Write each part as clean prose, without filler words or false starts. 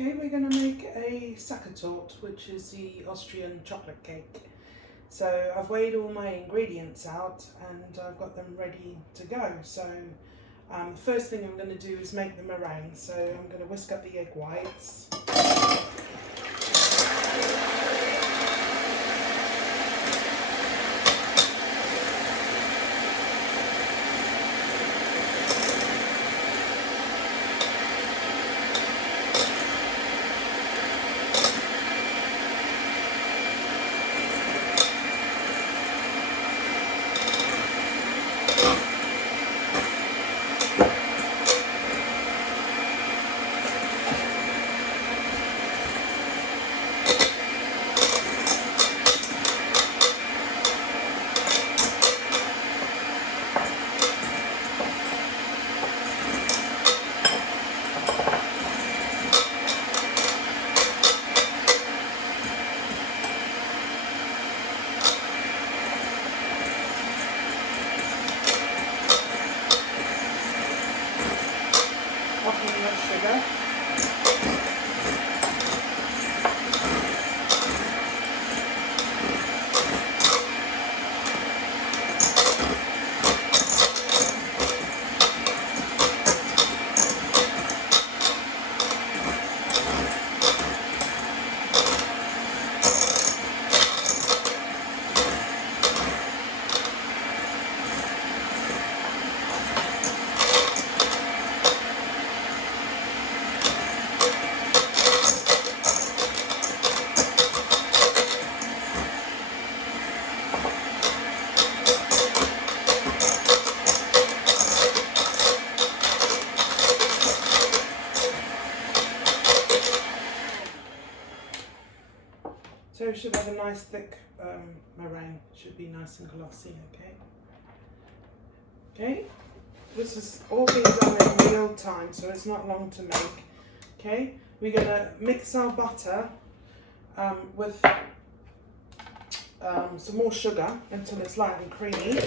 Okay, we're going to make a Sachertorte, which is the Austrian chocolate cake. So I've weighed all my ingredients out and I've got them ready to go. So the first thing I'm going to do is make the meringue. So I'm going to whisk up the egg whites. Sugar. So we should have a nice thick meringue, should be nice and glossy, okay? Okay, this is all being done in real time, so it's not long to make, okay? We're going to mix our butter with some more sugar until it's light and creamy.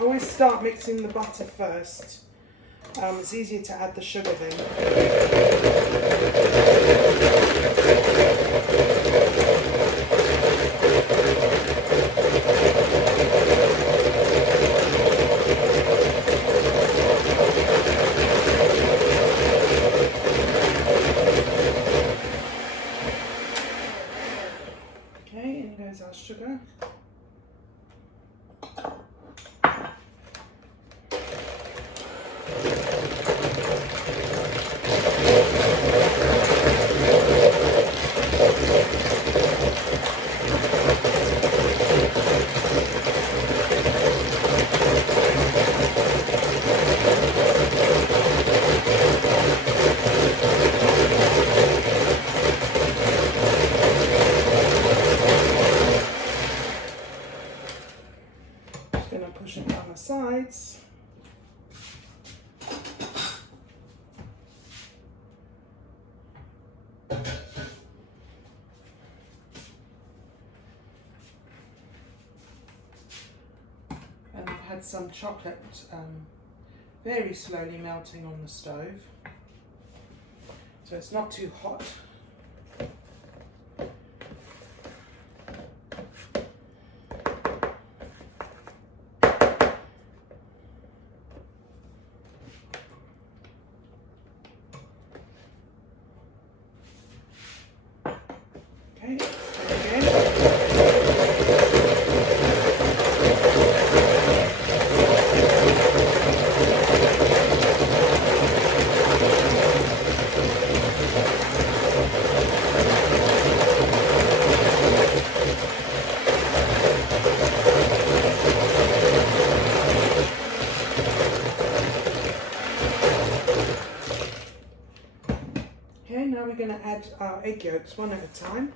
Always start mixing the butter first. It's easier to add the sugar then. Okay, in goes our sugar. Going to push it down the sides. And I've had some chocolate very slowly melting on the stove, so it's not too hot. Okay, okay, now we're going to add our egg yolks one at a time.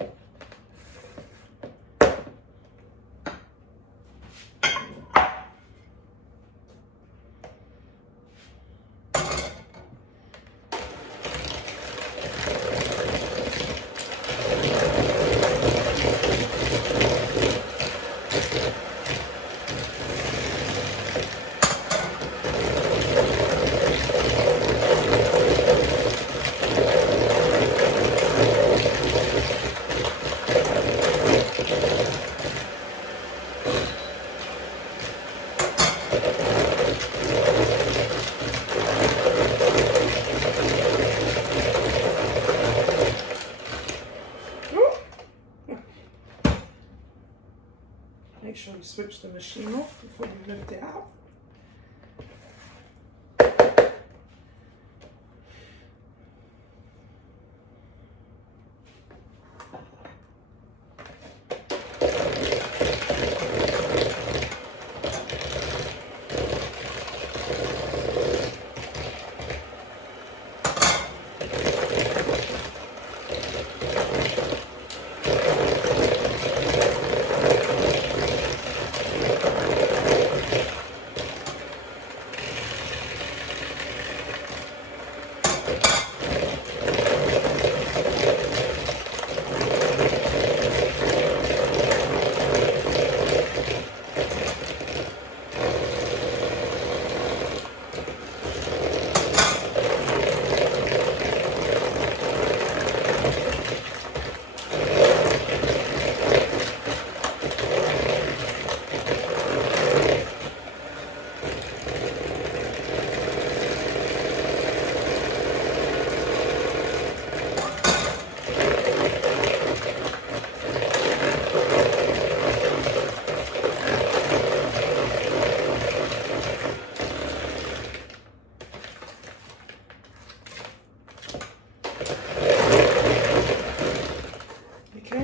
Make sure you switch the machine off before you lift it out.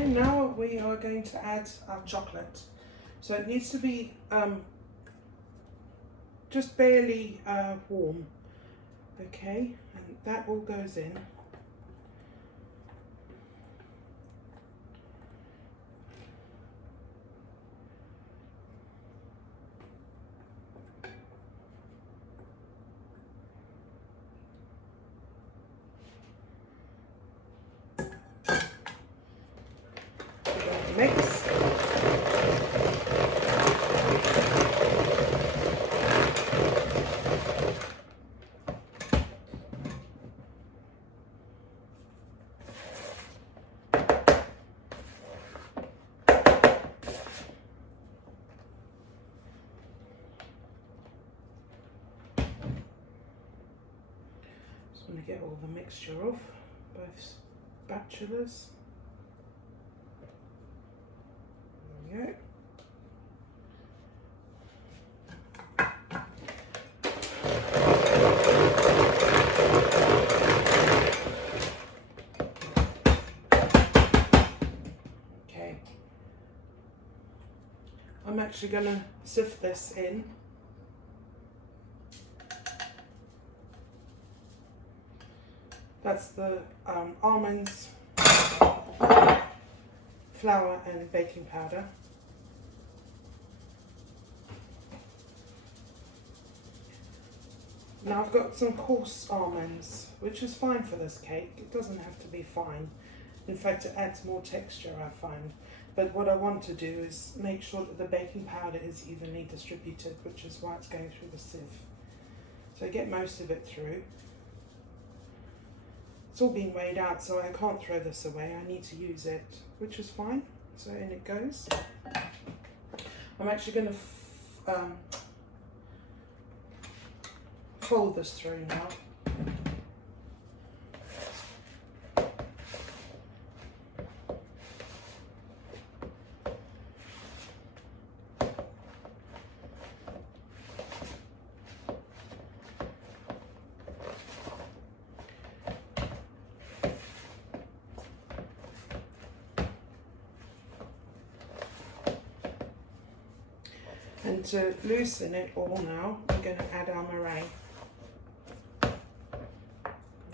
Now we are going to add our chocolate. So it needs to be just barely warm. Okay, and that all goes in. Mix. Just want to get all the mixture off both spatulas. There we go. Okay. I'm actually going to sift this in. That's the almonds, flour and baking powder. Now I've got some coarse almonds, which is fine for this cake. It doesn't have to be fine. In fact, it adds more texture, I find. But what I want to do is make sure that the baking powder is evenly distributed, which is why it's going through the sieve. So I get most of it through. It's all been weighed out, so I can't throw this away. I need to use it, which is fine. So in it goes. I'm actually going to fold this through now. And to loosen it all now, I'm going to add our meringue.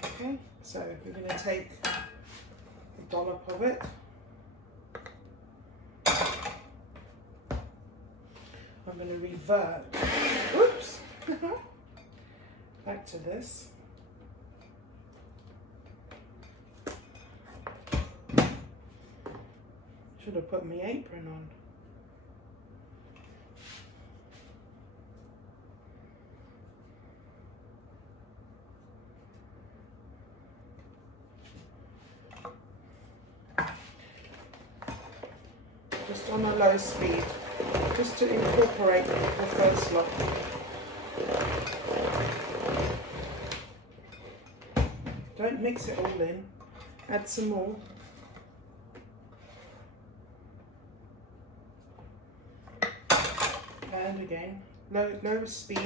Okay, so we're going to take a dollop of it. I'm going to revert, oops, back to this. Should have put my apron on. Just on a low speed, just to incorporate the first lot. Don't mix it all in, add some more. and again, low speed.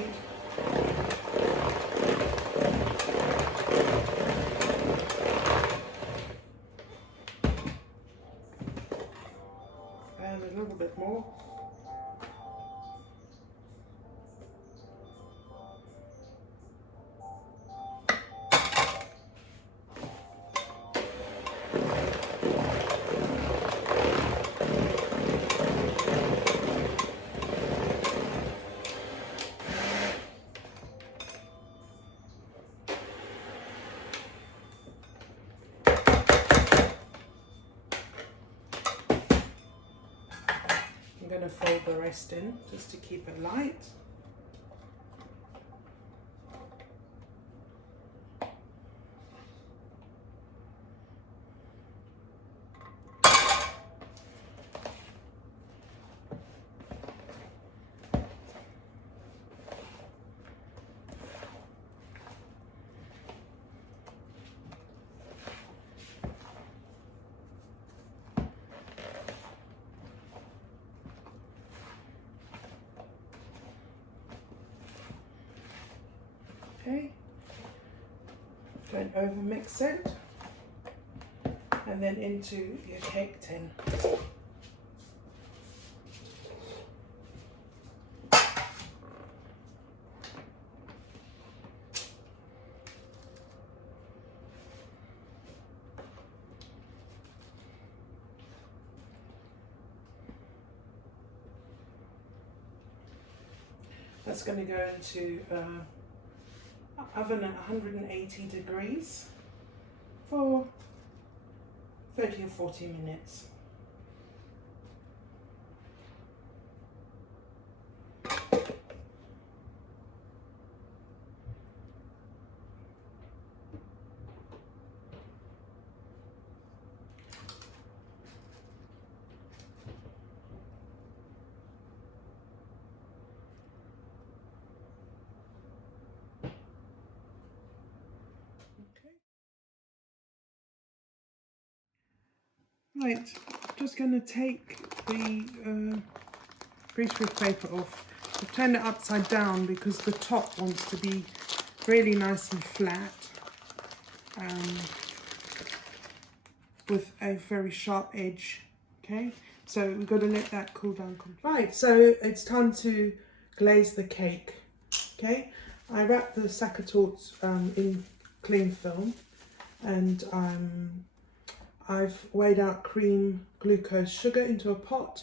And a little bit more. I'm going to fold the rest in just to keep it light. Okay, don't over mix it, and then into your cake tin. That's going to go into oven at 180 degrees for 30 or 40 minutes. Right, just going to take the greaseproof paper off. I've turned it upside down because the top wants to be really nice and flat, with a very sharp edge. Okay, so we've got to let that cool down completely. Right, so it's time to glaze the cake. Okay, I wrap the Sachertorte in cling film, and I've weighed out cream, glucose, sugar into a pot.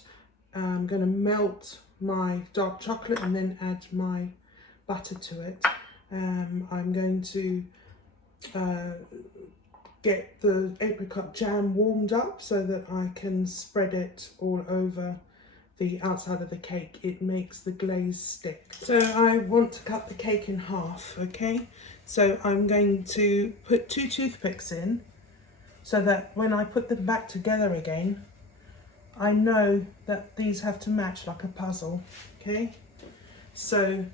I'm going to melt my dark chocolate and then add my butter to it. I'm going to get the apricot jam warmed up so that I can spread it all over the outside of the cake. It makes the glaze stick. So I want to cut the cake in half, okay? So I'm going to put 2 toothpicks in, so that when I put them back together again, I know that these have to match like a puzzle, okay? So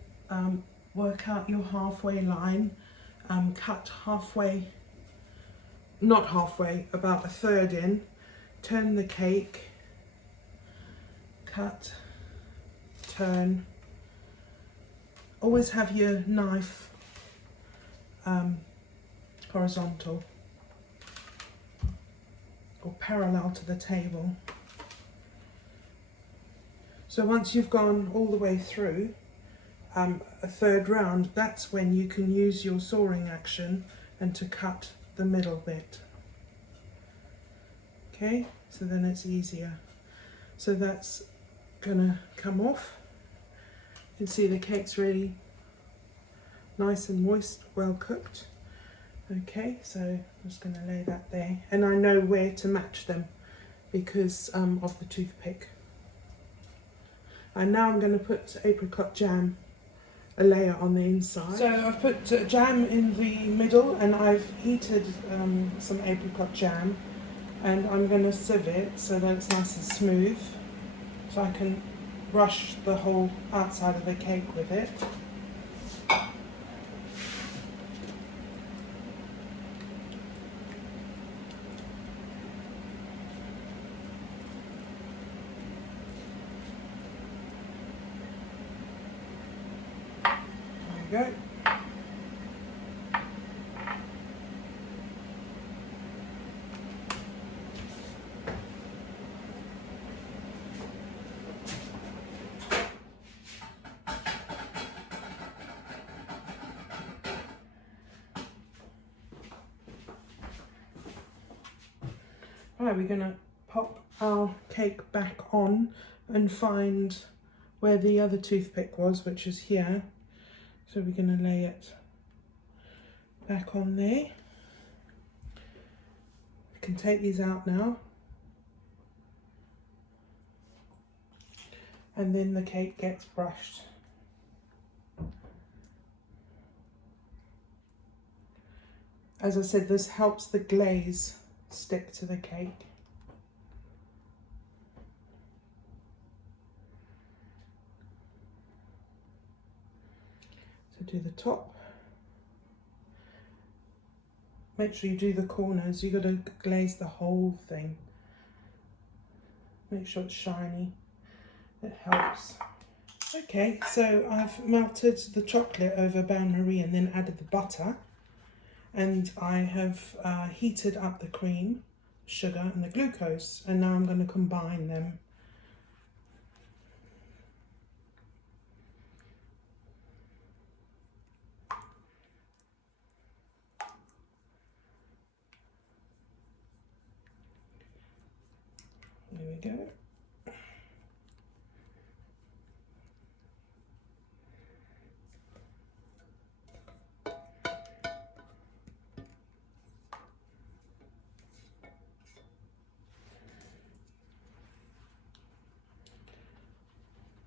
work out your halfway line, cut halfway, not halfway, about a third in, turn the cake, cut, turn. Always have your knife horizontal or parallel to the table. So once you've gone all the way through a third round, that's when you can use your sawing action and to cut the middle bit. Okay, so then it's easier. So that's gonna come off. You can see the cake's really nice and moist, well cooked. Okay, so I'm just going to lay that there, and I know where to match them because of the toothpick. And now I'm going to put apricot jam, a layer on the inside. So I've put jam in the middle, and I've heated some apricot jam, and I'm going to sieve it so that it's nice and smooth, so I can brush the whole outside of the cake with it. There we go. Right, we're going to pop our cake back on and find where the other toothpick was, which is here. So we're going to lay it back on there. We can take these out now. And then the cake gets brushed. As I said, this helps the glaze stick to the cake. So do the top. Make sure you do the corners. You've got to glaze the whole thing. Make sure it's shiny. It helps. Okay, so I've melted the chocolate over bain-marie and then added the butter. And I have heated up the cream, sugar and the glucose, and now I'm going to combine them. There we go.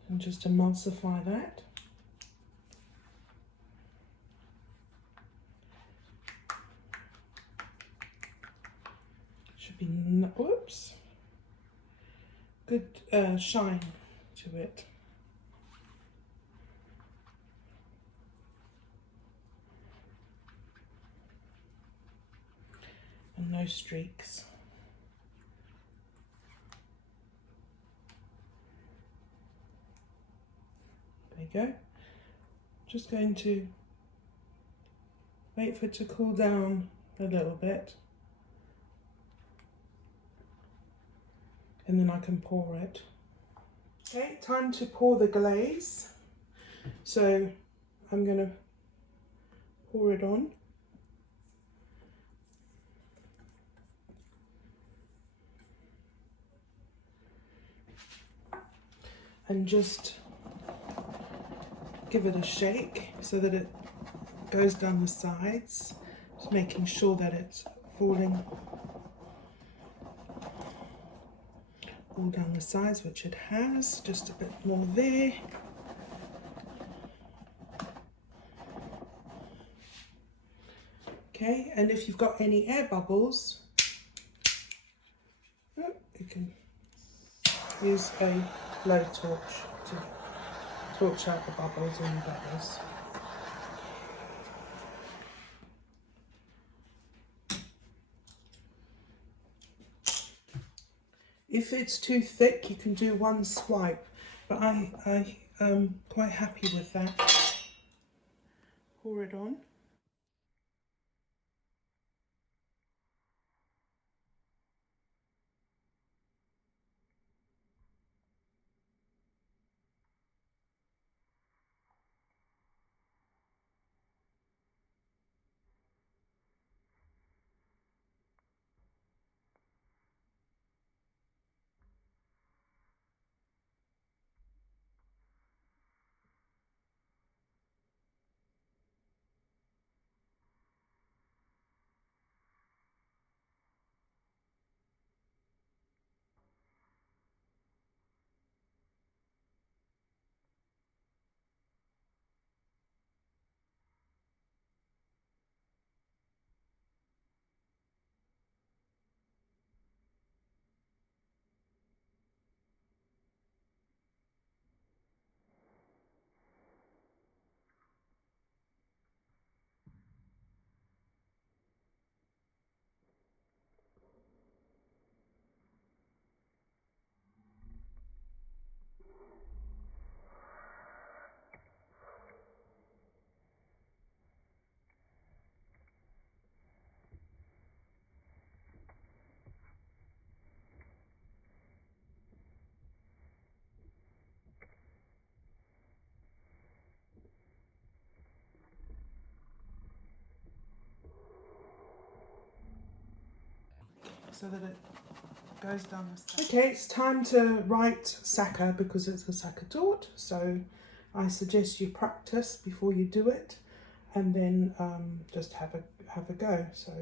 And just emulsify that. Should be, whoops, good shine to it. And no streaks. There you go. Just going to wait for it to cool down a little bit. And then I can pour it. Okay, time to pour the glaze. So I'm going to pour it on. And just give it a shake so that it goes down the sides. Just making sure that it's falling all down the sides, which it has. Just a bit more there. Okay, and if you've got any air bubbles, you can use a blow torch to torch out the bubbles and the bubbles. If it's too thick, you can do one swipe, but I am quite happy with that. Pour it on. so that it goes down the side. Okay, it's time to write Sacher because it's a Sachertorte. So I suggest you practice before you do it, and then just have a go. So.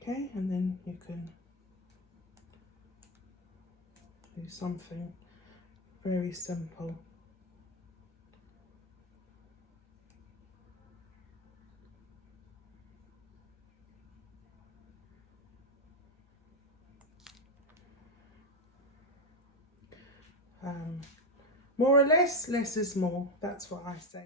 Okay, and then you can do something very simple. More or less is more, that's what I say.